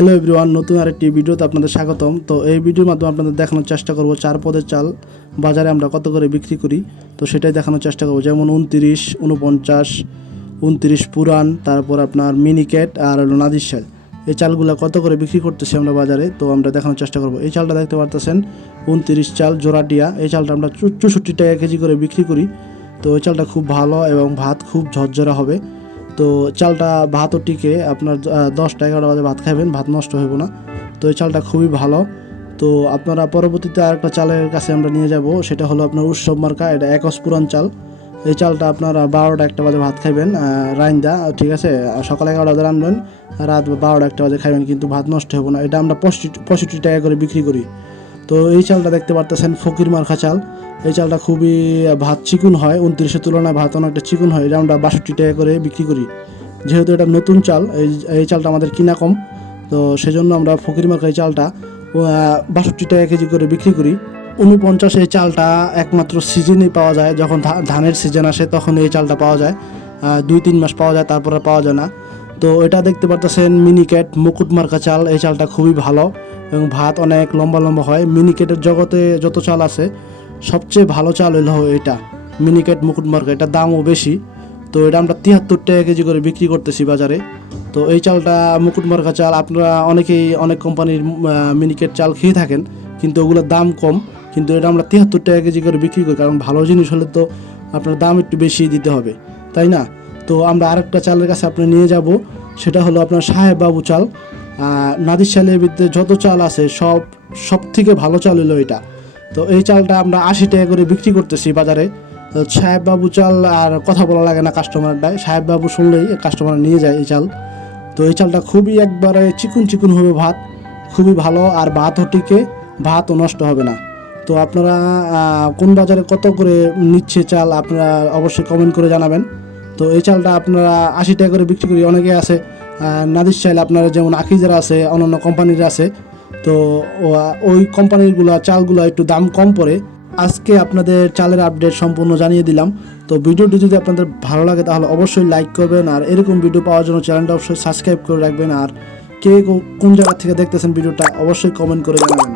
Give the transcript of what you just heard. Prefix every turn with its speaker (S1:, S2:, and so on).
S1: Hello everyone, নতুন আরেকটি ভিডিওতে আপনাদের স্বাগতম। তো এই ভিডিওর মাধ্যমে আপনাদের দেখানোর চেষ্টা করব চার পদের চাল। বাজারে আমরা কত করে বিক্রি করি? তো সেটাই দেখানোর চেষ্টা করব। যেমন উনতিরিশ, উনপঞ্চাশ, উনতিরিশ পুরান, তারপর আপনার মিনিকেট আর নাদির চাল এই চালগুলো কত করে বিক্রি করতেছি আমরা বাজারে? তো আমরা দেখানোর চেষ্টা করব। এই চালটা দেখতে পারতেছেন, উনতিরিশ চাল, জোড়াটিয়া। এই চালটা আমরা চৌষট্টি টাকা কেজি করে বিক্রি করি। তো এই চালটা খুব ভালো এবং ভাত খুব ঝরঝরা হবে। তো চালটা ভাতও টিকে আপনার দশটা এগারোটা বাজে ভাত খাবেন ভাত নষ্ট হইব না। তো এই চালটা খুবই ভালো। তো আপনারা পরবর্তীতে আরেকটা চালের কাছে আমরা নিয়ে যাব সেটা হলো আপনার উৎসব মার্কা এটা একস পুরান চাল। এই চালটা আপনারা বারোটা একটা বাজে ভাত আহ, রাইন্দা ঠিক আছে? সকালে এগারোটা বাজে রানবেন রাত বারোটা একটা বাজে খাবেন কিন্তু ভাত নষ্ট হবে না। এটা আমরা পঁয়ষট্টি পঁয়ষট্টি টাকা করে বিক্রি করি। তো এই চালটা দেখতে পারতেছেন ফকির মার্কা চাল। এই চালটা খুবই ভাত চিকুন হয়, উনত্রিশের তুলনায় ভাত অনেকটা চিকুন হয়। এটা আমরা বাষট্টি টাকা করে বিক্রি করি। যেহেতু এটা নতুন চাল, এই এই চালটা আমাদের কিনা কম। তো সেজন্য আমরা ফকির মার্কা এই চালটা বাষট্টি টাকা কেজি করে বিক্রি করি। উনপঞ্চাশ এই চালটা একমাত্র সিজনে পাওয়া যায়। যখন ধানের সিজন আসে তখন এই চালটা পাওয়া যায়। দুই, তিন মাস পাওয়া যায়, তারপরে পাওয়া যায় না। তো এটা দেখতে পারতেছেন মিনিকেট মুকুট মার্কা চাল। এই চালটা খুবই ভালো। এবং ভাত অনেক লম্বা লম্বা হয়। মিনিকেটের জগতে যত চাল আছে, সবচেয়ে ভালো চাল হলো এটা। মিনিকেট মুকুট মার্কা, এটার দামও বেশি। তো এটা আমরা তিয়াত্তর টাকা কেজি করে বিক্রি করতেছি বাজারে। তো এই চালটা মুকুট মার্কা চাল, আপনারা অনেকেই অনেক কোম্পানির মিনিকেট চাল খেয়ে থাকেন, কিন্তু ওগুলোর দাম কম। কিন্তু এটা আমরা তিয়াত্তর টাকা কেজি করে বিক্রি করি, কারণ ভালো জিনিস হলে তো আপনার দাম একটু বেশি দিতে হবে, তাই না? তো আমরা আরেকটা চালের কাছে আপনি নিয়ে যাব, সেটা হলো আপনার সাহেব বাবু চাল। নাদির চালের ভিতরে যত চাল আছে, সব সব থেকে ভালো চাল হলো এটা। তো এই চালটা আমরা আশি টাকা করে বিক্রি করতেছি বাজারে। তো সাহেব বাবু চাল আর কথা বলা লাগে না কাস্টমারটায় সাহেব বাবু শুনলেই কাস্টমার নিয়ে যায় এই চাল। তো এই চালটা খুবই একবারে চিকুন চিকুন হবে ভাত। খুবই ভালো আর ভাতও টিকে, ভাতও নষ্ট হবে না। তো আপনারা কোন বাজারে কত করে নিচ্ছে চাল আপনারা অবশ্যই কমেন্ট করে জানাবেন। তো এই চালটা আপনারা আশি টাকা করে বিক্রি করি, অনেকে আছে নাদির চাইলে আপনারা যেমন আকিজার আছে, অন্যান্য কোম্পানির আছে, তো ওই কোম্পানিগুলো চালগুলো একটু দাম কম পড়ে। আজকে আপনাদের চালের আপডেট সম্পূর্ণ জানিয়ে দিলাম। তো ভিডিওটি যদি আপনাদের ভালো লাগে তাহলে অবশ্যই লাইক করবেন আর এরকম ভিডিও পাওয়ার জন্য চ্যানেলটা অবশ্যই সাবস্ক্রাইব করে রাখবেন। আর কে কোন জায়গা থেকে দেখতেছেন ভিডিওটা অবশ্যই কমেন্ট করে জানাবেন।